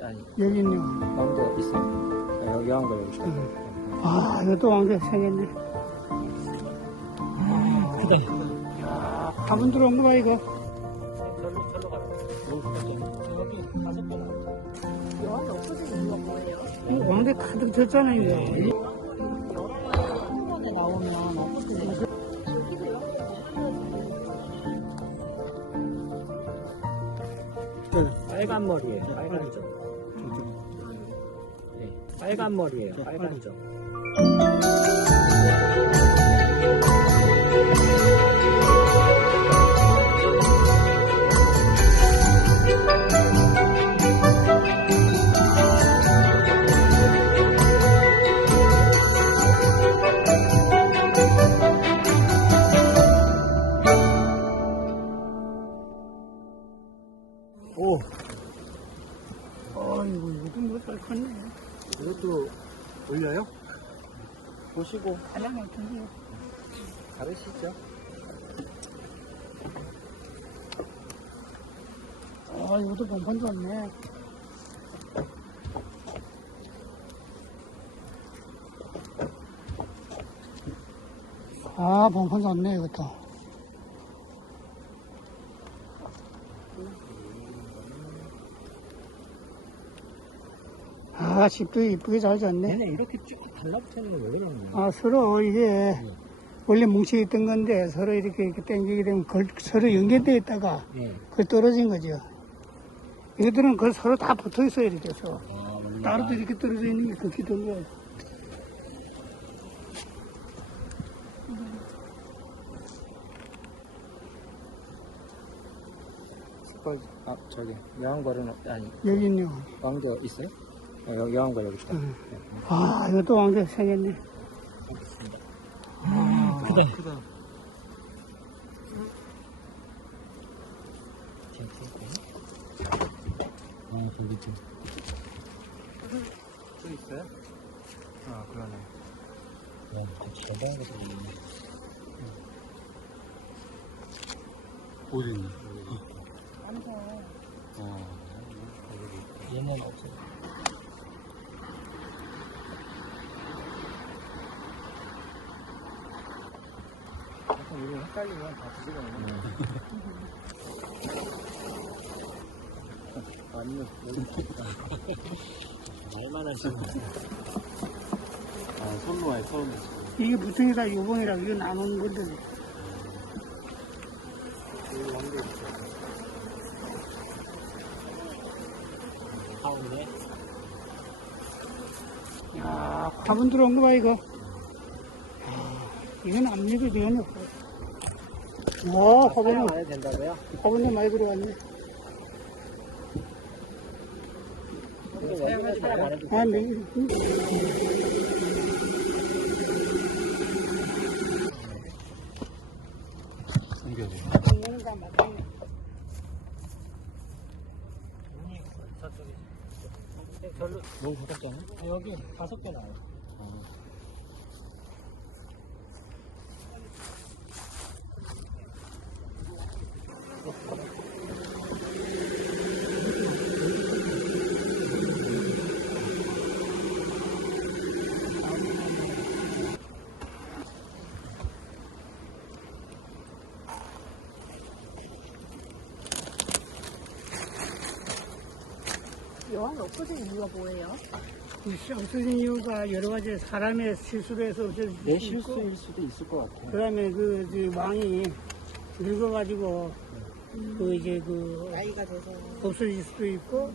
아니 여기 있네요. 가운데 있어. 아, 여기 한거 여기. 아, 이것도 왕대 생겼네. 크다. 야, 화분 들어온 거 봐, 이거. 절로 절로 가라. 여기 다섯 개 나왔죠. 여왕이 없어진 이유가 뭐예요? 이 왕대 가득 졌잖아요, 이거. 빨간 머리예요. 빨간 점. 네, 빨간 머리예요. 빨간 점. 오, 뭐잘 컸네. 이것도 올려요? 보시고 가장 같은데. 다르시죠? 아, 이것도 본판 좋네. 아, 본판 좋네, 이것도. 아, 집도 이쁘게 잘 졌네. 얘네 이렇게 쭉 달라붙는 건 왜 그러는 거예요? 아, 서로 이게 원래 뭉쳐 있던 건데 서로 이렇게 이렇게 당기게 되면 걸, 서로 연결되어 있다가 네. 그 떨어진 거죠. 이것들은 그 서로 다 붙어 있어요, 이렇게 해서. 아, 맞네. 따로도 이렇게 떨어져 있는 게 극히 든 거예요. 아, 저기, 여왕벌은 없- 아니, 여기 있네요. 왕대 있어요? 어, 여기 여왕벌 여기 있다. 응. 네. 아, 이것도 왕대 생겼네. 아, 크다. 크다. 아, 저기 좀. 또 있어요? 아, 그러네. 야, 저장한 것도 있네. 어디 있니? 어, 얘는 없어. 이거 헷갈리면 다 뒤집어내네. 아니면 말만 하시면 아 손로 해 처음에 이게 무등이다, 요번이라 이거 나누는 건데. 가운데 야, 화분 들어온 거 봐, 이거. 아, 이건 압력이 되네. 와, 화분은, 사용 안 해도 된다고요? 화분도 많이 들어왔네. 사용하지 아? 네. 음. 아, 여기 다섯 개 나와요. 없어진 이유가 뭐예요? 이 없어진 이유가 여러 가지 사람의 실수로 해서 없어질 수도 내 있고, 실수일 수도 있을 것 같아. 그 다음에 그, 저 왕이 늙어가지고, 그 이제 그, 나이가 돼서 없어질 수도 있고,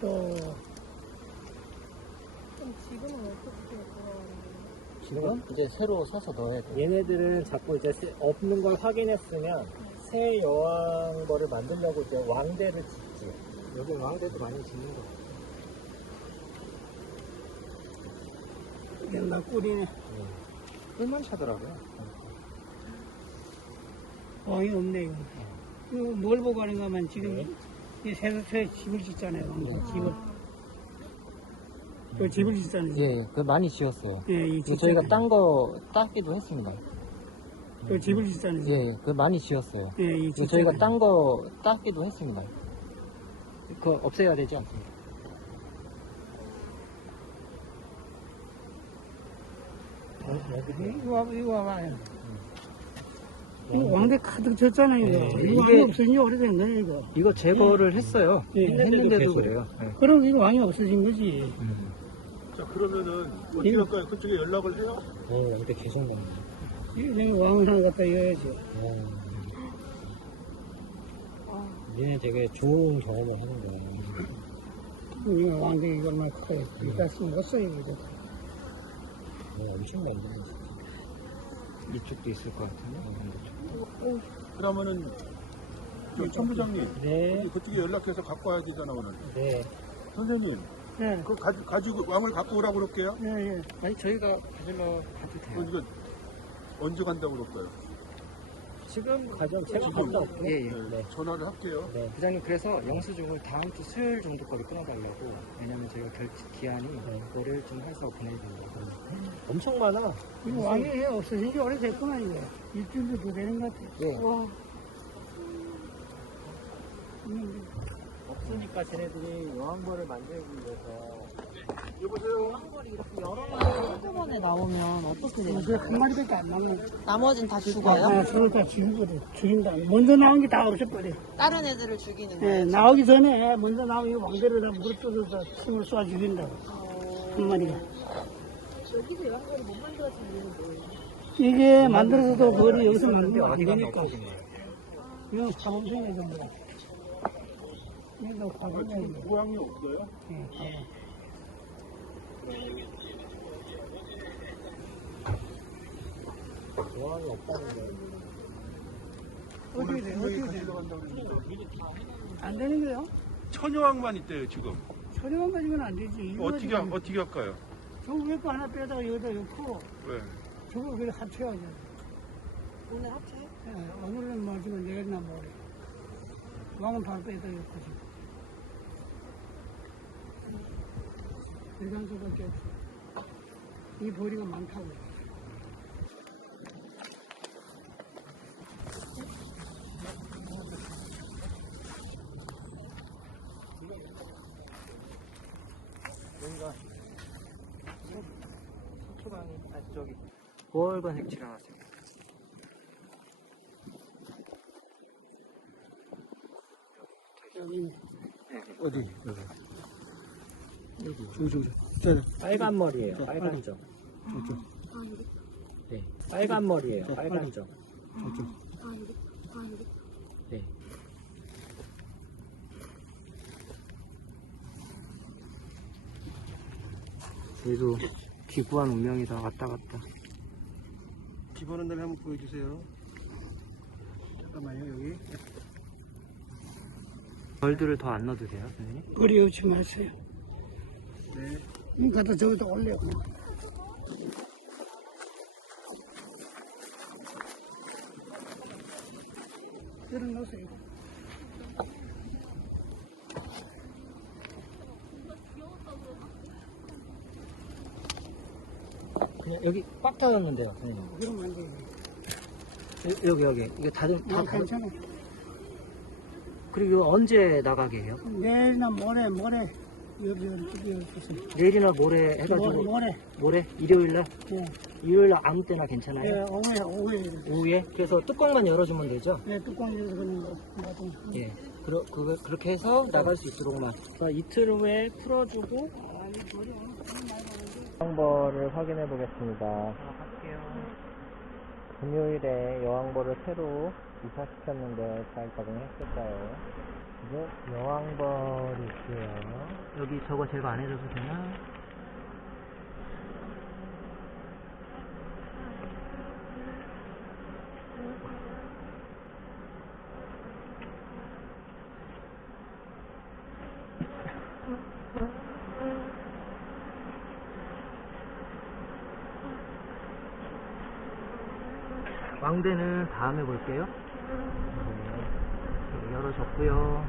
또, 그럼 지금은 어떻게 돌아가는 거예요? 지금 이제 새로 사서 넣어야 돼. 얘네들은 자꾸 이제 새- 없는 걸 확인했으면 새 여왕벌을 만들려고 이제 왕대를 짓지. 여기 왕대도 많이 짓는 거. 옛날 꿀이네. 꿀만 차더라고요. 왕이 없네, 이거. 그뭘 보고 하는가 하면 지금, 이 새로새 집을 짓잖아요, 왕자. 집을. 그 집을 짓잖아요. 예, 그 많이 지었어요. 예, 이그짓 저희가 딴거 따기도 했습니다. 그 집을 짓잖아요. 예, 그 많이 지었어요. 예, 이그짓 저희가 딴거 따기도 했습니다. 그거 없애야 되지 않습니까? 이거 와봐, 이거 와봐요. 이거 왕대 가득 졌잖아요, 이거. 네, 이거 이게- 없어진 지 거예요, 이거. 이거 제거를 했어요. 예, 했는데도 그래요. 예. 그럼 이거 왕이 없어진 거지. 자 그러면은 어떻게 이거- 할까요? 그쪽에 연락을 해요? 오, 근데 계속 나네. 이거 왕을 하나 갖다 이어야지. 니네 되게 좋은 경험을 하는 거야. 이거 왕대 이거 얼마나 커요. 이따 쓰면 못 써요, 이거. 오, 엄청 많네. 진짜. 이쪽도 있을 것 같은데. 이쪽도. 그러면은 저 천 부장님 네, 그쪽에 연락해서 갖고 와야 되잖아 오늘. 네. 선생님 네, 그 가, 가지고 왕을 갖고 오라고 그럴게요. 예, 예. 아니 저희가 가지러 가도 돼요. 그 이거 언제 간다고 그럴까요? 지금 가죠. 제가 지금? 갔다 올게요. 예, 예. 네, 네. 전화를 할게요. 네, 부장님 그래서 영수증을 다음 주 수요일 정도까지 끊어달라고 왜냐면 저희가 결 기한이 그거를 좀 해서 보내야 된다고 엄청 많아 이거 왕이 없어진 지 오래됐구나, 이거. 일주일도 더 되는 것 같아. 예. 와. 음, 없으니까 쟤네들이 여왕벌을 만들기 위해서 여보세요. 여왕벌이 이렇게 여러 마리 한꺼번에 나오면 어떻게 되는 그 거예요? 한 마리밖에 안 남는 나머진 다 죽어요? 아, 서로 다 죽이거든. 죽인다. 먼저 나온 게 다 없애버려. 다른 애들을 죽이는 예, 거예요? 나오기 전에 먼저 나오면 왕대를 다 물어뜯어서 침을 쏴 죽인다고. 한 마리가. 여기서 여왕벌이 못 만들어진 이유는 뭐예요? 이게 만들어서도 그거를 여기서 되니까. 없어진 거예요 이건 사범생이야, 전부 다. 이거 아. 지금 무왕이 없어요? 예, 사범. 여왕이 없다는 거예요 어떻게 돼? 분명히 어떻게 돼? 가지러 간다고 그랬는데 안 되는 거요? 천여왕만 있대요 지금. 소리만 가지고는 안 되지. 이거 어떻게 가지고는 어떻게 할까요? 저거 왜거 하나 빼다가 여기다 넣고, 왜? 저거 그래 합쳐야지. 오늘 합쳐요? 예, 오늘은 뭐 지금 내일이나 모레. 왕은 바로 넣고 지금. 일간소밖에 없어. 이 보리가 많다고. 뭔가 소초방이 아 저기 월관 색칠해 놨어요 여 어디 여기 여기 저기 저기 저기. 빨간 머리예요 저, 빨간 빨간. 점 저쪽 네, 빨간 머리예요 저, 빨간 빨간. 점 저쪽. 네. 얘도 기구한 운명이다 왔다 갔다 집어넣는 다음에 한번 보여주세요. 잠깐만요 여기. 벌들을 더 안 넣어도 돼요 선생님? 없지 마세요. 네. 음, 갖다 저기다 올려. 들어놓으세요. 그냥 여기 꽉 닫았는데요 선생님 그러면 안 돼. 여- 여기 여기 이거 닫은 다 아, 닫은 괜찮아. 그리고 언제 나가게 해요? 내일이나 모레, 모레. 여기, 여기, 여기. 내일이나 모레 해가지고 모레, 모레. 모레 일요일날 예, 일요일날 아무 때나 괜찮아요? 예, 오후에, 오후에. 오후에 그래서 뚜껑만 열어주면 되죠? 예, 뚜껑 열어서 그냥 뭐. 예. 그러, 그, 그렇게 해서 나갈 수 있도록만. 이틀 후에 풀어주고 여왕벌을 확인해 보겠습니다. 할게요. 금요일에 여왕벌을 새로 이사시켰는데 잘 적응했을까요? 이제 여왕벌이 있고요. 여기 저거 제거 안 해줘도 되나? 왕대는 다음에 볼게요. 네, 열어줬고요.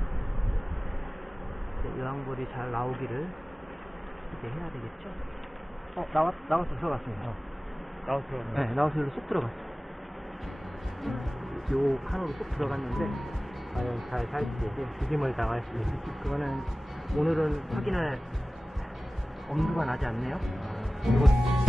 이제 여왕벌이 잘 나오기를 이제 해야 되겠죠? 어, 나왔, 나와서 들어갔습니다. 나와서 들어갔네. 네, 나와서 여기로 쏙 들어갔어. 요 칸으로 쏙 들어갔는데, 과연 잘 살지 죽임을 당할지 그거는 오늘은 확인할 엄두가 나지 않네요. 이거